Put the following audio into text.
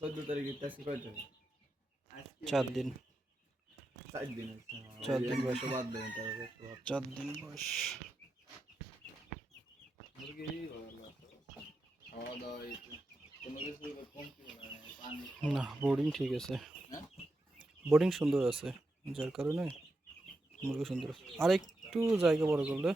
14 তারিখে আসছে কয়দিন? 4 দিন। 4 দিন হচ্ছে। 4 দিন একদিন বয়স। তো বাদ দেন, তারপরে একটু বাদ। 4 দিন বয়স। মুরগি ভালো আছে। খাওয়া দাওয়া কোনো কিছু কমতি হয় না, পানি না, খাওয়া। বোর্ডিং ঠিক আছে। হ্যাঁ, বোর্ডিং সুন্দর আছে, যার কারণে মুরগি সুন্দর আছে। আর একটু জায়গা বড় করলে